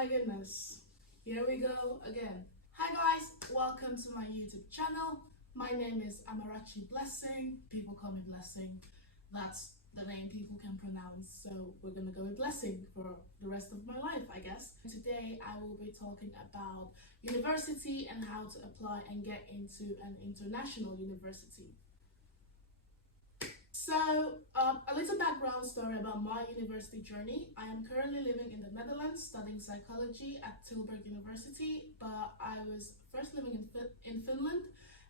my goodness, here we go again. Hi guys, welcome to my YouTube channel. My name is Amarachi-Blessing. People call me Blessing. That's the name people can pronounce, so we're gonna go with Blessing for the rest of my life, I guess. Today I will be talking about university and how to apply and get into an international university. So, a little background story about my university journey. I am currently living in the Netherlands studying psychology at Tilburg University, but I was first living in Finland,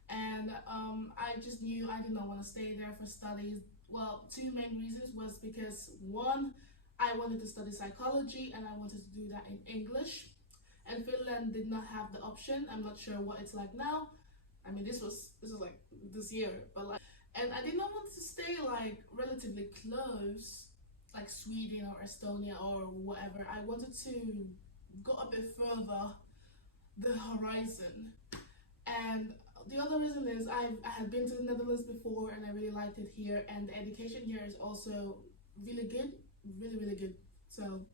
and I just knew I did not want to stay there for studies. Well, two main reasons was because one, I wanted to study psychology and I wanted to do that in English, and Finland did not have the option. I'm not sure what it's like now. I mean, this was like this year, but like. And I did not want to stay like relatively close, like Sweden or Estonia or whatever. I wanted to go a bit further the horizon. And the other reason is I had been to the Netherlands before and I really liked it here, and the education here is also really good, really good. So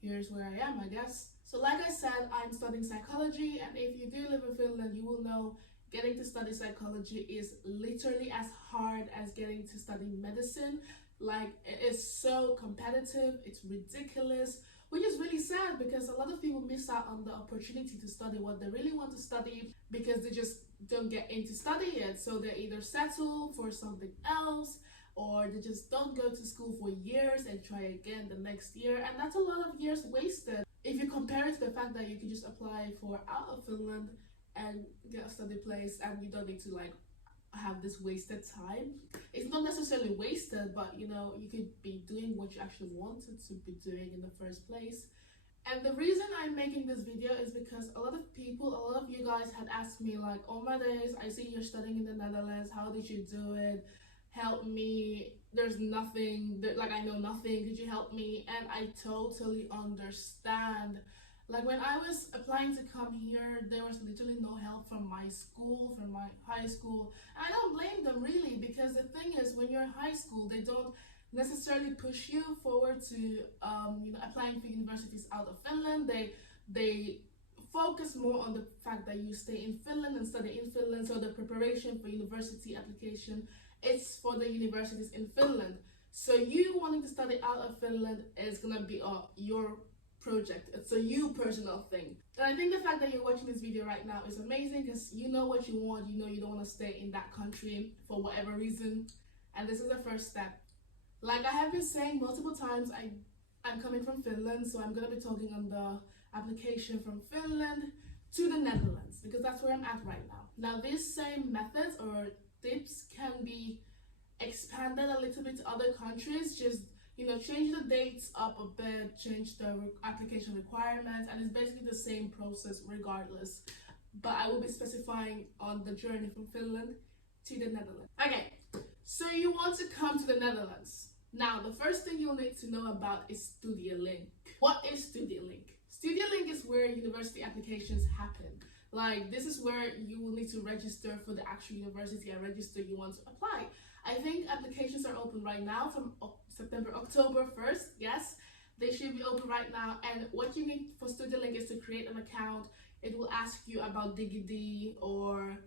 here's where I am, I guess. So like I said, I'm studying psychology, and if you do live in Finland, you will know getting to study psychology is literally as hard as getting to study medicine. Like, it is so competitive, it's ridiculous, which is really sad because a lot of people miss out on the opportunity to study what they really want to study because they just don't get into study it. So they either settle for something else, or they just don't go to school for years and try again the next year, and that's a lot of years wasted. If you compare it to the fact that you can just apply for out of Finland and get a study place, and you don't need to like have this wasted time. It's not necessarily wasted, but you know, you could be doing what you actually wanted to be doing in the first place. And the reason I'm making this video is because a lot of you guys had asked me like, oh my days, I see you're studying in the Netherlands, how did you do it? Help me, there's nothing, like I know nothing, could you help me? And I totally understand. Like, when I was applying to come here, there was literally no help from my school, from my high school. I don't blame them really, because the thing is, when you're in high school, they don't necessarily push you forward to applying for universities out of Finland. They focus more on the fact that you stay in Finland and study in Finland. So the preparation for university application, it's for the universities in Finland. So you wanting to study out of Finland is gonna be your project. It's a you personal thing. And I think the fact that you're watching this video right now is amazing because you know what you want. You know you don't want to stay in that country for whatever reason, and this is the first step. Like I have been saying multiple times, I'm coming from Finland, so I'm going to be talking on the application from Finland to the Netherlands because that's where I'm at right now. Now these same methods or tips can be expanded a little bit to other countries. Just change the dates up a bit, change the application requirements, and it's basically the same process regardless. But I will be specifying on the journey from Finland to the Netherlands. Okay, so you want to come to the Netherlands. Now, the first thing you'll need to know about is Studiolink. What is Studiolink? Studiolink is where university applications happen. Like, this is where you will need to register for the actual university and register you want to apply. I think applications are open right now from October 1st. Yes, they should be open right now. And what you need for Studiolink is to create an account. It will ask you about DigiD or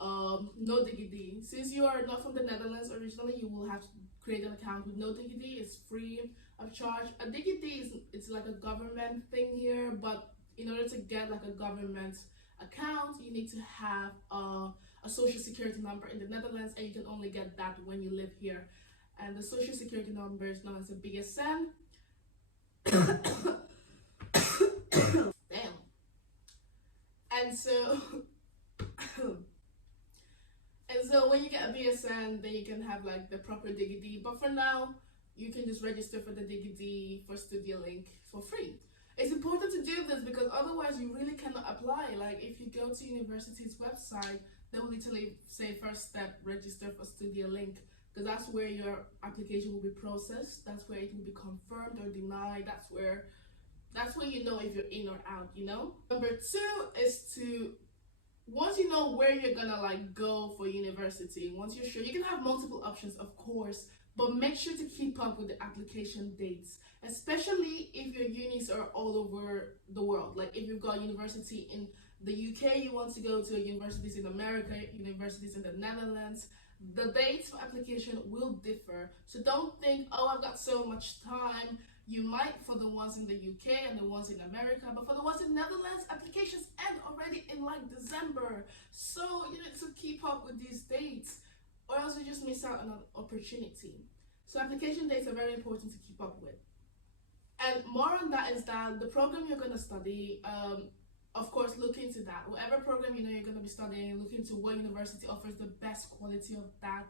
no DigiD. Since you are not from the Netherlands originally, you will have to create an account with no DigiD. It's free of charge. A DigiD it's like a government thing here, but in order to get like a government account, you need to have a social security number in the Netherlands, and you can only get that when you live here. And the social security number is known as a BSN. Damn. And so when you get a BSN, then you can have like the proper DigiD. But for now, you can just register for the DigiD for Studiolink for free. It's important to do this because otherwise you really cannot apply. Like, if you go to university's website, they will literally say first step, register for Studiolink, because that's where your application will be processed. That's where it will be confirmed or denied. That's where you know if you're in or out, you know. Number two is to, once you know where you're gonna like go for university, once you're sure, you can have multiple options, of course, but make sure to keep up with the application dates. especially if your unis are all over the world. Like if you've got university in the UK, you want to go to universities in America, universities in the Netherlands, the dates for application will differ. So don't think, oh, I've got so much time. You might for the ones in the UK and the ones in America, but for the ones in Netherlands, applications end already in like December. So you need to keep up with these dates, or else you just miss out on an opportunity. So application dates are very important to keep up with. And more on that is that the program you're going to study, of course, look into that. Whatever program you know you're going to be studying, look into what university offers the best quality of that,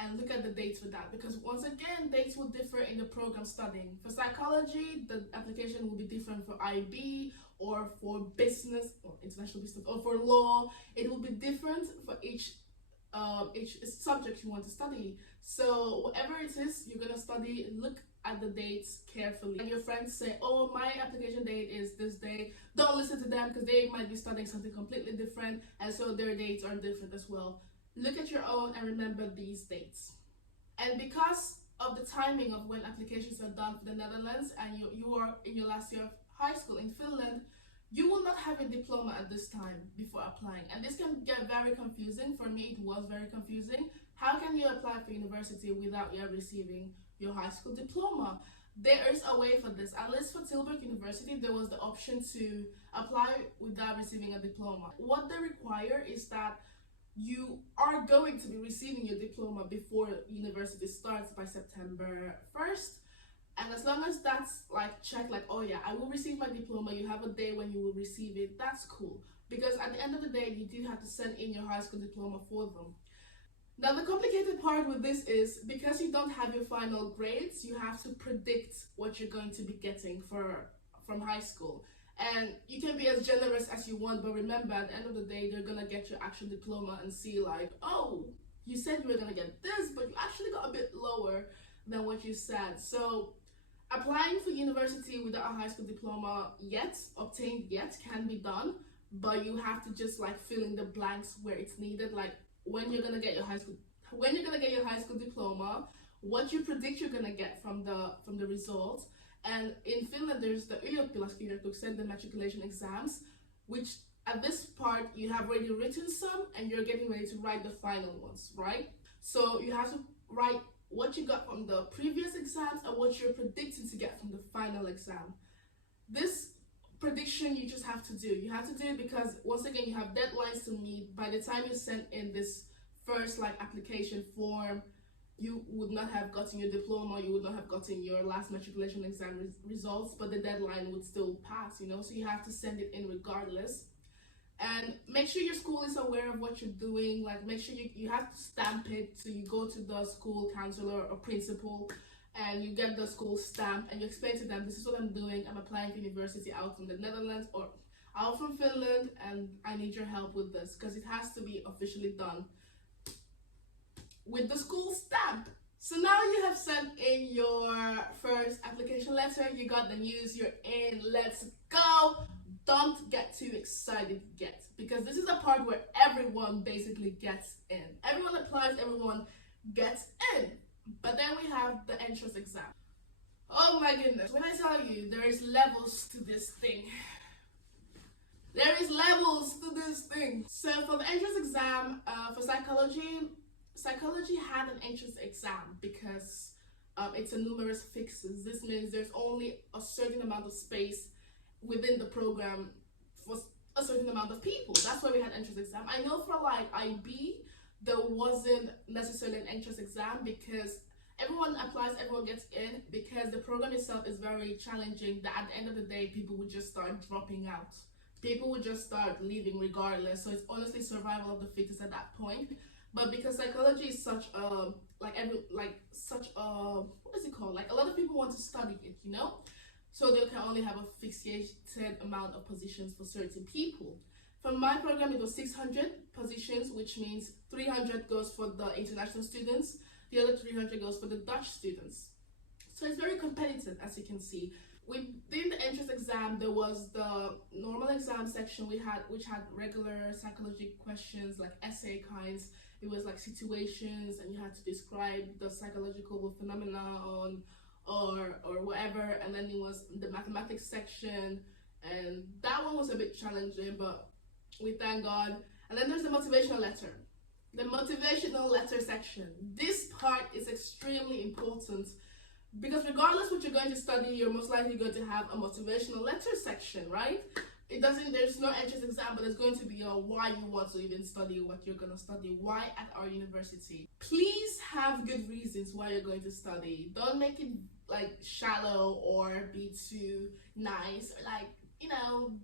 and look at the dates for that. Because once again, dates will differ in the program studying. For psychology, the application will be different for IB, or for business, or international business, or for law. It will be different for each subject you want to study. So whatever it is you're going to study, look at the dates carefully. And your friends say, oh, my application date is this day, don't listen to them because they might be studying something completely different, and so their dates are different as well. Look at your own and remember these dates. And because of the timing of when applications are done for the Netherlands, and you are in your last year of high school in Finland, you will not have a diploma at this time before applying. And this can get very confusing. For me, it was very confusing. How can you apply for university without yet receiving your high school diploma? There is a way for this. At least for Tilburg University, there was the option to apply without receiving a diploma. What they require is that you are going to be receiving your diploma before university starts by September 1st. And as long as that's like checked, like, oh yeah, I will receive my diploma, you have a day when you will receive it, that's cool. Because at the end of the day, you do have to send in your high school diploma for them. Now, the complicated part with this is, because you don't have your final grades, you have to predict what you're going to be getting from high school. And you can be as generous as you want, but remember, at the end of the day, they're going to get your actual diploma and see like, oh, you said you were going to get this, but you actually got a bit lower than what you said. So applying for university without a high school diploma obtained yet, can be done, but you have to just like fill in the blanks where it's needed, like when you're gonna get your high school diploma, what you predict you're gonna get from the results. And in Finland, there's the ylioppilaskirjoituksen, the matriculation exams, which at this part you have already written some, and you're getting ready to write the final ones, right? So you have to write what you got from the previous exams and what you're predicting to get from the final exam. This prediction you just have to do. You have to do it because, once again, you have deadlines to meet. By the time you send in this first like application form, you would not have gotten your diploma, you would not have gotten your last matriculation exam results, but the deadline would still pass, so you have to send it in regardless. And make sure your school is aware of what you're doing. Like, make sure you have to stamp it. So you go to the school counselor or principal and you get the school stamp and you explain to them, this is what I'm doing. I'm applying to university out from the Netherlands or out from Finland, and I need your help with this, because it has to be officially done with the school stamp. So now you have sent in your first application letter, you got the news, you're in, let's go. Don't get too excited yet, because this is a part where everyone basically gets in. Everyone applies, everyone gets in. But then we have the entrance exam. Oh my goodness, when I tell you there is levels to this thing. There is levels to this thing. So for the entrance exam, for psychology had an entrance exam because it's a numerous fixes. This means there's only a certain amount of space within the program for a certain amount of people. That's why we had entrance exam. I know for like IB, there wasn't necessarily an entrance exam because everyone applies, everyone gets in, because the program itself is very challenging, that at the end of the day, people would just start dropping out. People would just start leaving regardless. So it's honestly survival of the fittest at that point. But because psychology is such a, what is it called? Like, a lot of people want to study it, So they can only have a fixated amount of positions for certain people. For my program, it was 600 positions, which means 300 goes for the international students, the other 300 goes for the Dutch students. So it's very competitive, as you can see. Within the entrance exam, there was the normal exam section which had regular psychology questions, like essay kinds. It was like situations, and you had to describe the psychological phenomena or whatever, and then it was the mathematics section, and that one was a bit challenging, but we thank God. And then there's the motivational letter. The motivational letter section. This part is extremely important because regardless what you're going to study, you're most likely going to have a motivational letter section, right? There's no entrance exam, but there's going to be a why you want to even study what you're going to study, why at our university. Please have good reasons why you're going to study. Don't make it like shallow or be too nice or like,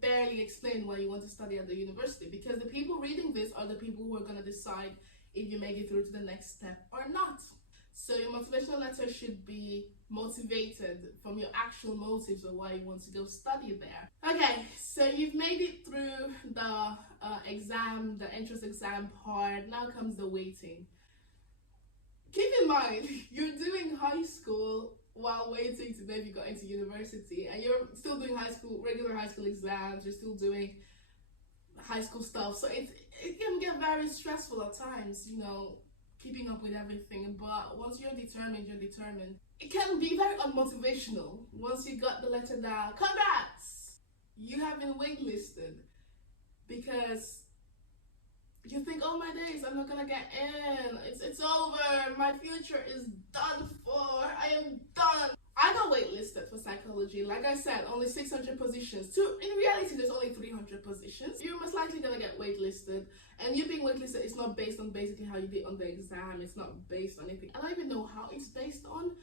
barely explain why you want to study at the university, because the people reading this are the people who are going to decide if you make it through to the next step or not. So your motivational letter should be motivated from your actual motives of why you want to go study there. Okay, so you've made it through the exam, the entrance exam part. Now comes the waiting. Keep in mind, you're doing high school while waiting to maybe go into university, and you're still doing regular high school exams, you're still doing high school stuff, so it can get very stressful at times, keeping up with everything. But once you're determined. It can be very unmotivational. Once you got the letter down, congrats! You have been waitlisted, because you think, oh my days, I'm not gonna get in. It's over. My future is done for. I am done. I got waitlisted for psychology. Like I said, only 600 positions. In reality, there's only 300 positions. You're most likely gonna get waitlisted. And you being waitlisted is not based on basically how you did on the exam. It's not based on anything. I don't even know how it's based on.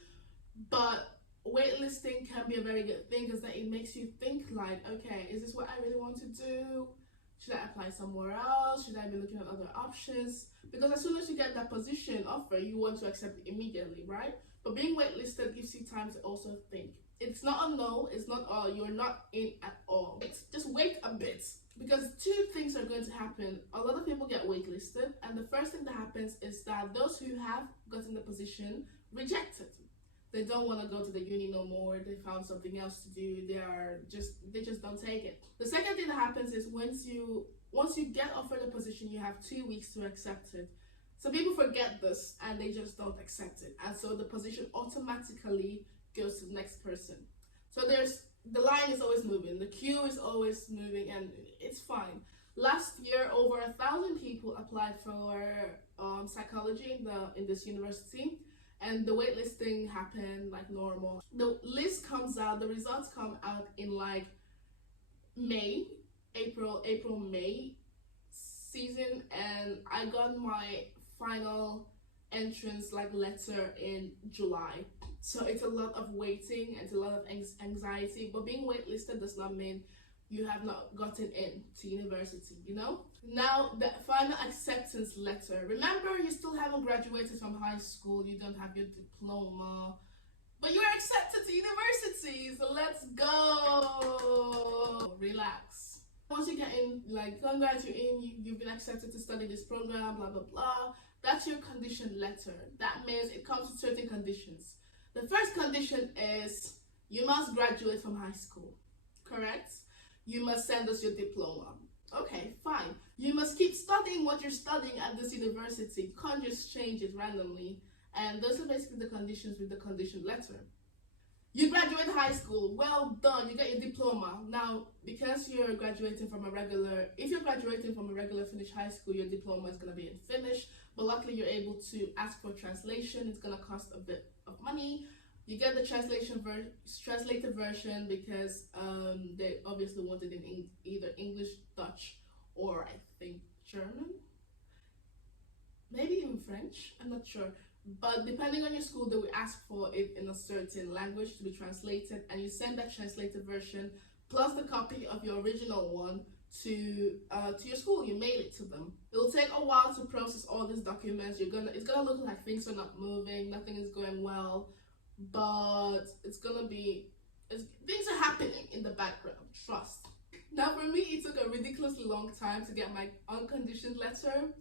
But waitlisting can be a very good thing, because then it makes you think like, okay, is this what I really want to do? Should I apply somewhere else? Should I be looking at other options? Because as soon as you get that position offer, you want to accept it immediately, right? But being waitlisted gives you time to also think. It's not a no, it's not you're not in at all. It's just wait a bit. Because two things are going to happen. A lot of people get waitlisted, and the first thing that happens is that those who have gotten the position reject it. They don't want to go to the uni no more. They found something else to do. They just don't take it. The second thing that happens is once you get offered a position, you have 2 weeks to accept it. So people forget this and they just don't accept it. And so the position automatically goes to the next person. So the line is always moving. The queue is always moving, and it's fine. Last year, over 1,000 people applied for psychology in this university. And the waitlisting happened like normal. The list comes out, the results come out in like April-May season, and I got my final entrance letter in July. So it's a lot of waiting and a lot of anxiety, but being waitlisted does not mean you have not gotten in to university, Now, the final acceptance letter. Remember, you still haven't graduated from high school, you don't have your diploma, but you're accepted to university, so let's go. Relax. Once you get in, congrats, you're in, you've been accepted to study this program, blah, blah, blah. That's your conditioned letter. That means it comes with certain conditions. The first condition is you must graduate from high school, correct? You must send us your diploma. Okay, fine. You must keep studying what you're studying at this university. You can't just change it randomly. And those are basically the conditions with the conditioned letter. You graduate high school. Well done. You get your diploma. Now, because you're graduating from if you're graduating from a regular Finnish high school, your diploma is going to be in Finnish. But luckily, you're able to ask for translation. It's going to cost a bit of money. You get the translated version because they obviously want it in either English, Dutch, or I think German. Maybe even French. I'm not sure. But depending on your school, they will ask for it in a certain language to be translated, and you send that translated version plus the copy of your original one to your school. You mail it to them. It'll take a while to process all these documents. It's gonna look like things are not moving, nothing is going well, but things are happening in the background. Trust. Now, for me, it took a ridiculously long time to get my unconditioned letter,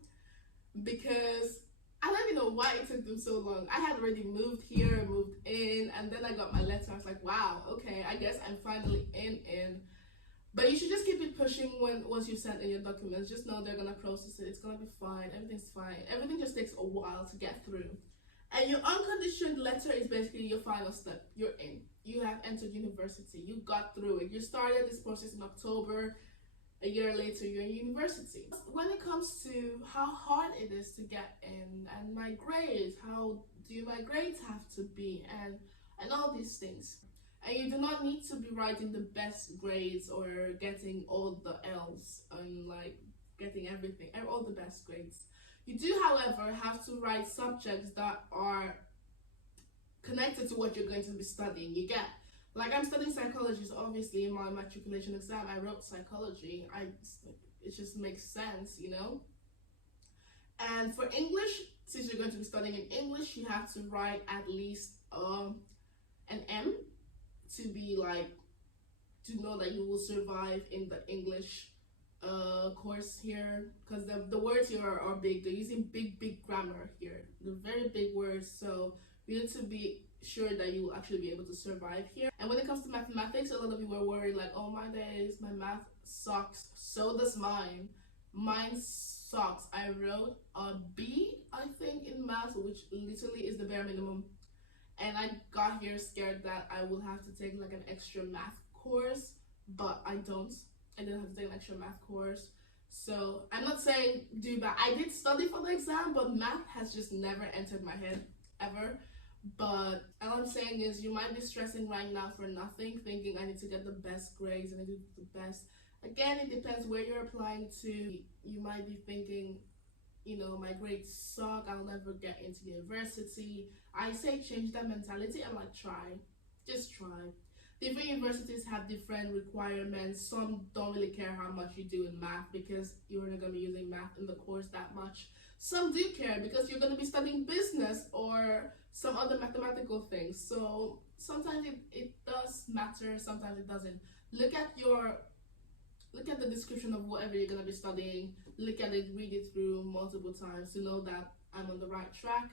because I don't even know why it took them so long. I had already moved here, moved in, and then I got my letter. I was like, wow, okay, I guess I'm finally in. But you should just keep it pushing once you send in your documents. Just know they're gonna process it. It's gonna be fine. Everything's fine. Everything just takes a while to get through. And your unconditioned letter is basically your final step. You're in. You have entered university. You got through it. You started this process in October. A year later, you're in university. When it comes to how hard it is to get in and my grades, how do my grades have to be, and all these things. And you do not need to be writing the best grades or getting all the L's and like getting everything, all the best grades. You do, however, have to write subjects that are connected to what you're going to be studying. You get, like, I'm studying psychology, so obviously in my matriculation exam I wrote psychology. It just makes sense, you know. And for English, since you're going to be studying in English, you have to write at least an M to be like, to know that you will survive in the English course here, because the words here are big. They're using big grammar here. They're very big words, so you need to be sure that you will actually be able to survive here. And when it comes to mathematics, a lot of you are worried like, oh my days, my math sucks. So does mine. Mine sucks. I wrote a B, I think, in math, which literally is the bare minimum. And I got here scared that I will have to take like an extra math course, but I don't. I didn't have to take an extra math course. So I'm not saying do bad. I did study for the exam, but math has just never entered my head ever. But all I'm saying is you might be stressing right now for nothing, thinking I need to get the best grades and I do the best. Again, it depends where you're applying to. You might be thinking, you know, my grades suck, I'll never get into university. I say change that mentality and like try. Just try. Different universities have different requirements. Some don't really care how much you do in math because you're not going to be using math in the course that much. Some do care because you're going to be studying business or some other mathematical things. So sometimes it does matter, sometimes it doesn't. Look at the description of whatever you're going to be studying. Look at it, read it through multiple times to know that I'm on the right track.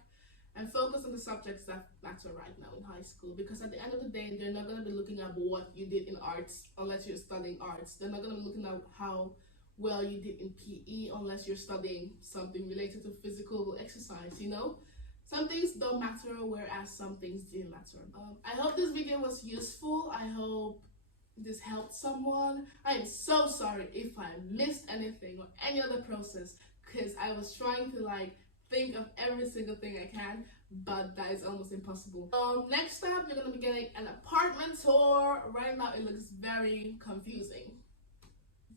And focus on the subjects that matter right now in high school, because at the end of the day, they're not going to be looking at what you did in arts unless you're studying arts. They're not going to be looking at how well you did in PE unless you're studying something related to physical exercise, you know? Some things don't matter, whereas some things do matter. I hope this video was useful. I hope this helped someone. I am so sorry if I missed anything or any other process, because I was trying to like think of every single thing I can, but that is almost impossible. Next up, you're gonna be getting an apartment tour. Right now it looks very confusing,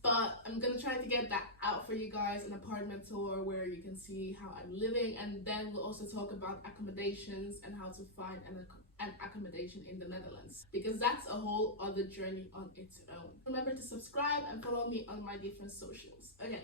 but I'm gonna try to get that out for you guys, an apartment tour where you can see how I'm living, and then we'll also talk about accommodations and how to find an accommodation in the Netherlands, because that's a whole other journey on its own. Remember to subscribe and follow me on my different socials. Okay.